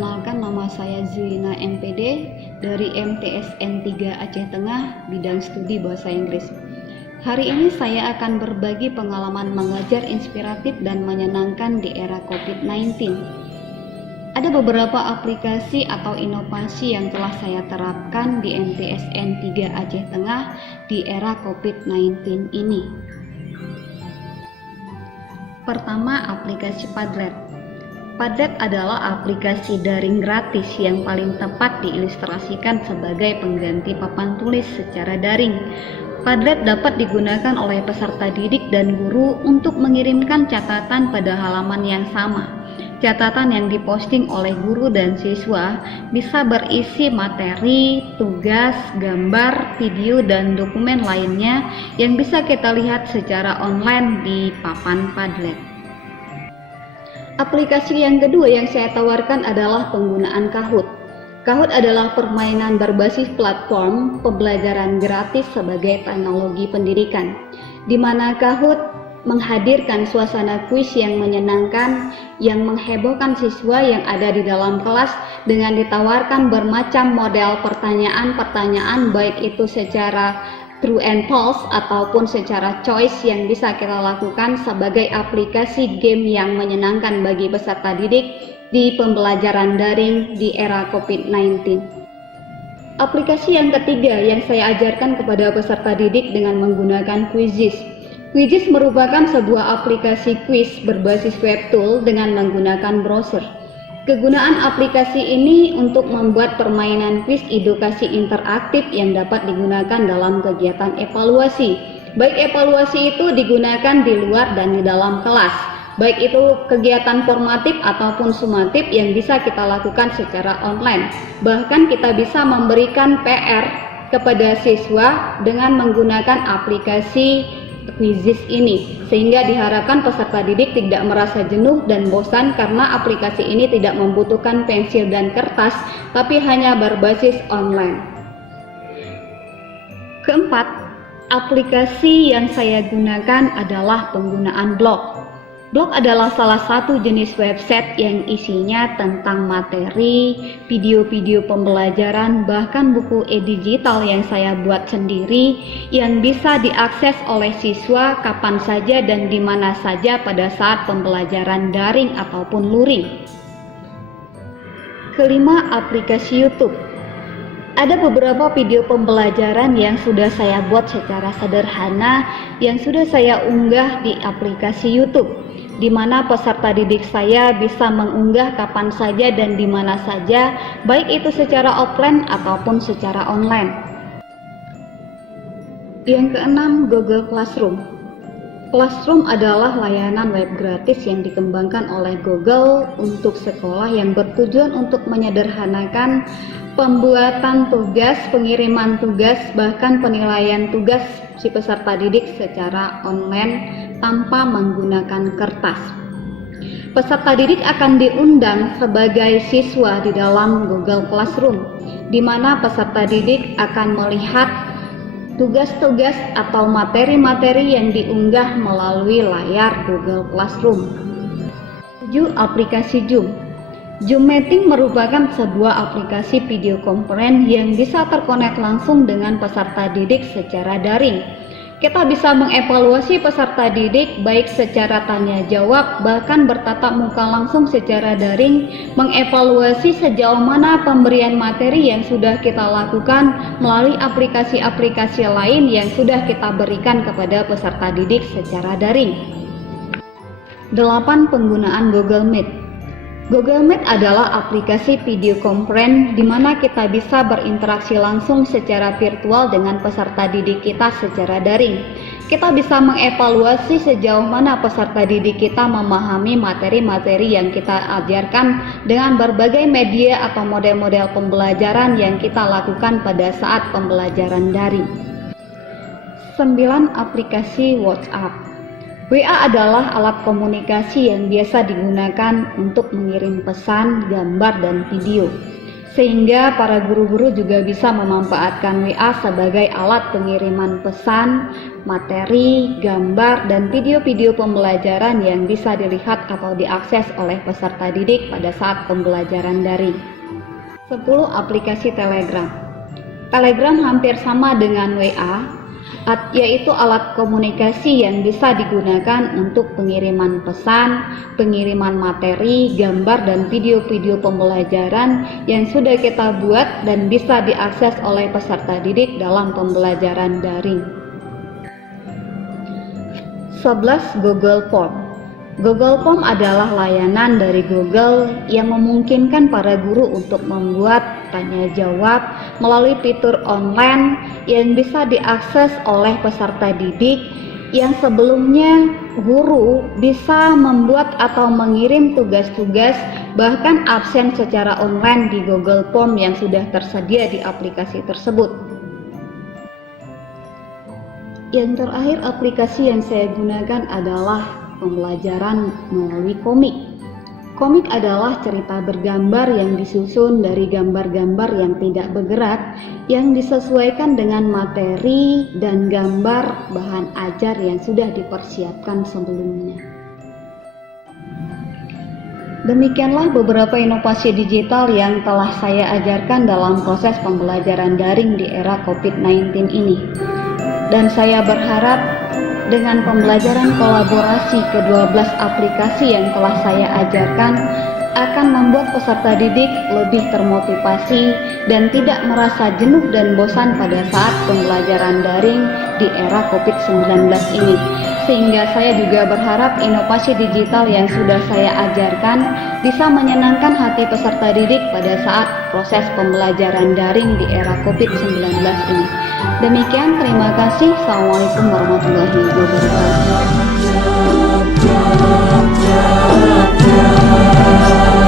perkenalkan, nama saya Zulina MPD dari MTSN 3 Aceh Tengah, bidang studi Bahasa Inggris. Hari ini saya akan berbagi pengalaman mengajar inspiratif dan menyenangkan di era COVID-19. Ada beberapa aplikasi atau inovasi yang telah saya terapkan di MTSN 3 Aceh Tengah di era COVID-19 ini. Pertama, aplikasi Padlet. Padlet adalah aplikasi daring gratis yang paling tepat diilustrasikan sebagai pengganti papan tulis secara daring. Padlet dapat digunakan oleh peserta didik dan guru untuk mengirimkan catatan pada halaman yang sama. Catatan yang diposting oleh guru dan siswa bisa berisi materi, tugas, gambar, video, dan dokumen lainnya yang bisa kita lihat secara online di papan Padlet. Aplikasi yang kedua yang saya tawarkan adalah penggunaan Kahoot. Kahoot adalah permainan berbasis platform pembelajaran gratis sebagai teknologi pendidikan, di mana Kahoot menghadirkan suasana kuis yang menyenangkan yang menghebohkan siswa yang ada di dalam kelas dengan ditawarkan bermacam model pertanyaan-pertanyaan, baik itu secara true and false ataupun secara choice yang bisa kita lakukan sebagai aplikasi game yang menyenangkan bagi peserta didik di pembelajaran daring di era COVID-19. Aplikasi yang ketiga yang saya ajarkan kepada peserta didik dengan menggunakan Quizizz. Quizizz merupakan sebuah aplikasi kuis berbasis web tool dengan menggunakan browser. Kegunaan aplikasi ini untuk membuat permainan kuis edukasi interaktif yang dapat digunakan dalam kegiatan evaluasi. Baik evaluasi itu digunakan di luar dan di dalam kelas, baik itu kegiatan formatif ataupun sumatif yang bisa kita lakukan secara online. Bahkan kita bisa memberikan PR kepada siswa dengan menggunakan aplikasi Quizizz ini, sehingga diharapkan peserta didik tidak merasa jenuh dan bosan karena aplikasi ini tidak membutuhkan pensil dan kertas, tapi hanya berbasis online. Keempat, aplikasi yang saya gunakan adalah penggunaan blog. Blog adalah salah satu jenis website yang isinya tentang materi, video-video pembelajaran, bahkan buku e-digital yang saya buat sendiri yang bisa diakses oleh siswa kapan saja dan di mana saja pada saat pembelajaran daring ataupun luring. Kelima, aplikasi YouTube. Ada beberapa video pembelajaran yang sudah saya buat secara sederhana yang sudah saya unggah di aplikasi YouTube, di mana peserta didik saya bisa mengunggah kapan saja dan di mana saja, baik itu secara offline ataupun secara online. Yang keenam, Google Classroom. Classroom adalah layanan web gratis yang dikembangkan oleh Google untuk sekolah yang bertujuan untuk menyederhanakan pembuatan tugas, pengiriman tugas, bahkan penilaian tugas si peserta didik secara online tanpa menggunakan kertas. Peserta didik akan diundang sebagai siswa di dalam Google Classroom, di mana peserta didik akan melihat tugas-tugas atau materi-materi yang diunggah melalui layar Google Classroom. 7. Aplikasi Zoom. Zoom Meeting merupakan sebuah aplikasi video conference yang bisa terkonek langsung dengan peserta didik secara daring. Kita bisa mengevaluasi peserta didik baik secara tanya jawab, bahkan bertatap muka langsung secara daring, mengevaluasi sejauh mana pemberian materi yang sudah kita lakukan melalui aplikasi-aplikasi lain yang sudah kita berikan kepada peserta didik secara daring. 8. Penggunaan Google Meet. Google Meet adalah aplikasi video conference di mana kita bisa berinteraksi langsung secara virtual dengan peserta didik kita secara daring. Kita bisa mengevaluasi sejauh mana peserta didik kita memahami materi-materi yang kita ajarkan dengan berbagai media atau model-model pembelajaran yang kita lakukan pada saat pembelajaran daring. 9. Aplikasi WhatsApp. WA adalah alat komunikasi yang biasa digunakan untuk mengirim pesan, gambar, dan video. sehingga para guru-guru juga bisa memanfaatkan WA sebagai alat pengiriman pesan, materi, gambar, dan video-video pembelajaran yang bisa dilihat atau diakses oleh peserta didik pada saat pembelajaran daring. 10. Aplikasi Telegram. Telegram hampir sama dengan WA, yaitu alat komunikasi yang bisa digunakan untuk pengiriman pesan, pengiriman materi, gambar, dan video-video pembelajaran yang sudah kita buat dan bisa diakses oleh peserta didik dalam pembelajaran daring. 11. Google Form. Google Form adalah layanan dari Google yang memungkinkan para guru untuk membuat tanya jawab melalui fitur online yang bisa diakses oleh peserta didik, yang sebelumnya guru bisa membuat atau mengirim tugas-tugas bahkan absen secara online di Google Form yang sudah tersedia di aplikasi tersebut. Yang terakhir, aplikasi yang saya gunakan adalah pembelajaran melalui komik. Komik adalah cerita bergambar yang disusun dari gambar-gambar yang tidak bergerak yang disesuaikan dengan materi dan gambar bahan ajar yang sudah dipersiapkan sebelumnya. Demikianlah beberapa inovasi digital yang telah saya ajarkan dalam proses pembelajaran daring di era COVID-19 ini. Dan saya berharap dengan pembelajaran kolaborasi ke-12 aplikasi yang telah saya ajarkan akan membuat peserta didik lebih termotivasi dan tidak merasa jenuh dan bosan pada saat pembelajaran daring di era COVID-19 ini. Sehingga saya juga berharap inovasi digital yang sudah saya ajarkan bisa menyenangkan hati peserta didik pada saat proses pembelajaran daring di era COVID-19 ini. Demikian, terima kasih. Assalamualaikum warahmatullahi wabarakatuh.